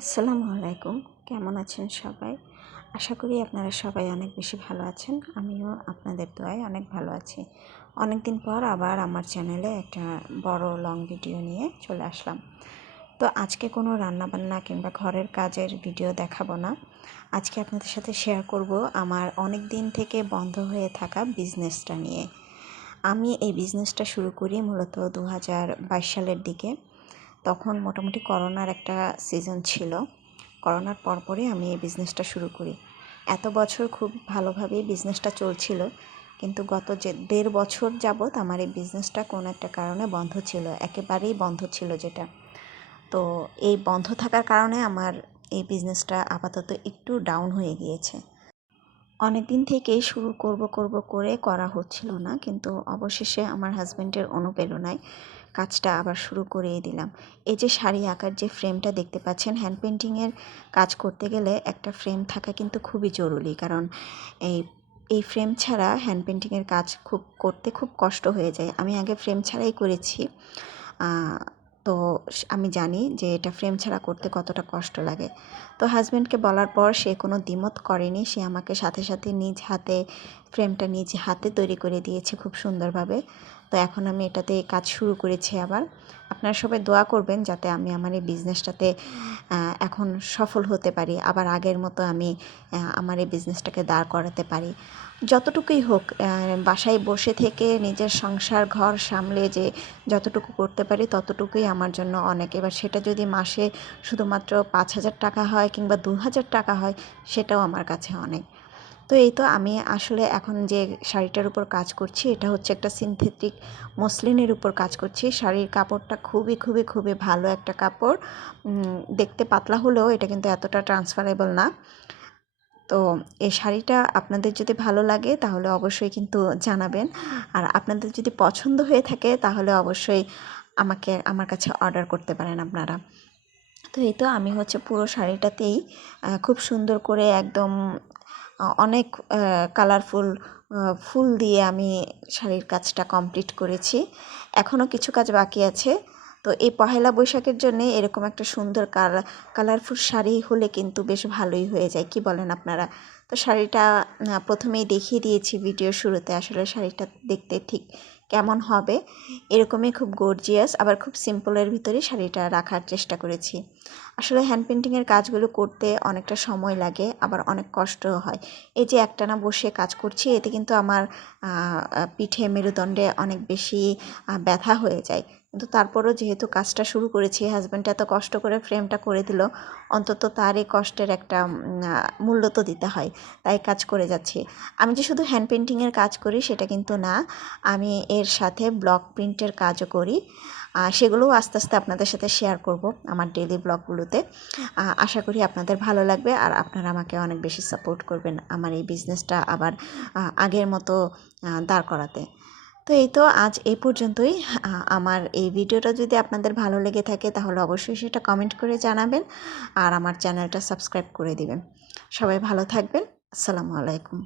আসসালামু আলাইকুম। কেমন আছেন সবাই? আশা করি আপনারা সবাই অনেক বেশি ভালো আছেন। আমিও আপনাদের দোয়ায় অনেক ভালো আছি। অনেক দিন পর আবার আমার চ্যানেলে একটা বড় লং ভিডিও নিয়ে চলে আসলাম। তো আজকে কোনো রান্নাবান্না কিংবা ঘরের কাজের ভিডিও দেখাবো না। আজকে আপনাদের সাথে শেয়ার করব আমার অনেক দিন থেকে বন্ধ হয়ে থাকা বিজনেসটা নিয়ে। আমি এই বিজনেসটা শুরু করি মূলত 2022 সালের দিকে। তখন মোটামুটি করোনার একটা সিজন ছিল। করোনার পরপরই আমি এই বিজনেসটা শুরু করি। এত বছর খুব ভালোভাবেই বিজনেসটা চলছিল, কিন্তু গত যে 1.5 বছর যাবৎ আমার এই বিজনেসটা কোনো একটা কারণে বন্ধ ছিল, একেবারেই বন্ধ ছিল যেটা। তো এই বন্ধ থাকার কারণে আমার এই বিজনেসটা আপাতত একটু ডাউন হয়ে গিয়েছে। অনেক দিন থেকেই শুরু করব করে করা হচ্ছিল না, কিন্তু অবশেষে আমার হাজব্যান্ডের অনুপ্রেরণায় কাজটা আবার শুরু করিয়ে দিলাম। এই যে শাড়ি আঁকার যে ফ্রেমটা দেখতে পাচ্ছেন, হ্যান্ড পেন্টিংয়ের কাজ করতে গেলে একটা ফ্রেম থাকা কিন্তু খুবই জরুরি, কারণ এই এই ফ্রেম ছাড়া হ্যান্ড পেন্টিংয়ের কাজ করতে খুব কষ্ট হয়ে যায়। আমি আগে ফ্রেম ছাড়াই করেছি, তো আমি জানি যে এটা ফ্রেম ছাড়া করতে কতটা কষ্ট লাগে। তো হাজব্যান্ডকে বলার পর সে কোনো দ্বিমত করেনি, সে আমাকে সাথে সাথে নিজ হাতে ফ্রেমটা নিজ হাতে তৈরি করে দিয়েছে খুব সুন্দরভাবে। তো এখন আমি এটাতে কাজ শুরু করেছি আবার। আপনারা সবাই দোয়া করবেন যাতে আমি আমার এই বিজনেসটাতে এখন সফল হতে পারি, আবার আগের মতো আমি আমার এই বিজনেসটাকে দাঁড় করাতে পারি। যতটুকুই হোক, বাসায় বসে থেকে নিজের সংসার ঘর সামলে যে যতটুকু করতে পারি ততটুকুই আমার জন্য অনেক। এবার সেটা যদি মাসে শুধুমাত্র 5,000 টাকা হয় কিংবা 2,000 টাকা হয়, সেটাও আমার কাছে অনেক। তো এই তো আমি আসলে এখন যে শাড়িটার উপর কাজ করছি, এটা হচ্ছে একটা সিনথেটিক মসলিনের উপর কাজ করছি। শাড়ির কাপড়টা খুবই খুবই খুবই ভালো একটা কাপড়। দেখতে পাতলা হলেও এটা কিন্তু এতটা ট্রান্সফারেবল না। তো এই শাড়িটা আপনাদের যদি ভালো লাগে তাহলে অবশ্যই কিন্তু জানাবেন, আর আপনাদের যদি পছন্দ হয়ে থাকে তাহলে অবশ্যই আমার কাছে অর্ডার করতে পারেন আপনারা। তো এই তো আমি হচ্ছে পুরো শাড়িটাতেই খুব সুন্দর করে একদম অনেক কালারফুল ফুল দিয়ে আমি শাড়ির কাজটা কমপ্লিট করেছি। এখনও কিছু কাজ বাকি আছে। তো এই পহেলা বৈশাখের জন্যে এরকম একটা সুন্দর কালারফুল শাড়ি হলে কিন্তু বেশ ভালোই হয়ে যায়, কি বলেন আপনারা? তো শাড়িটা প্রথমেই দেখিয়ে দিয়েছি ভিডিও শুরুতে, আসলে শাড়িটা দেখতে ঠিক কেমন হবে এরকমই খুব গর্জিয়াস, আবার খুব সিম্পলের ভিতরে শাড়িটা রাখার চেষ্টা করেছি। আসলে হ্যান্ড পেন্টিংয়ের কাজগুলো করতে অনেকটা সময় লাগে, আবার অনেক কষ্টও হয়। এই যে একটানা বসে কাজ করছি, এতে কিন্তু আমার পিঠে মেরুদণ্ডে অনেক বেশি ব্যথা হয়ে যায়। কিন্তু তারপরও যেহেতু কাজটা শুরু করেছি, হাজব্যান্ড এত কষ্ট করে ফ্রেমটা করে দিল, অন্তত তার এই কষ্টের একটা মূল্য তো দিতে হয়, তাই কাজ করে যাচ্ছি। আমি যে শুধু হ্যান্ড পেন্টিংয়ের কাজ করি সেটা কিন্তু না, আমি এর সাথে ব্লক প্রিন্টের কাজও করি। সেগুলোও আস্তে আস্তে আপনাদের সাথে শেয়ার করব আমার ডেইলি ব্লগগুলোতে। আশা করি আপনাদের ভালো লাগবে, আর আপনারা আমাকে অনেক বেশি সাপোর্ট করবেন আমার এই বিজনেসটা আবার আগের মতো দাঁড় করাতে। তো এই তো আজ এই পর্যন্তই। আমার এই ভিডিওটা যদি আপনাদের ভালো লেগে থাকে তাহলে অবশ্যই সেটা কমেন্ট করে জানাবেন, আর আমার চ্যানেলটা সাবস্ক্রাইব করে দিবেন। সবাই ভালো থাকবেন। আসসালামু আলাইকুম।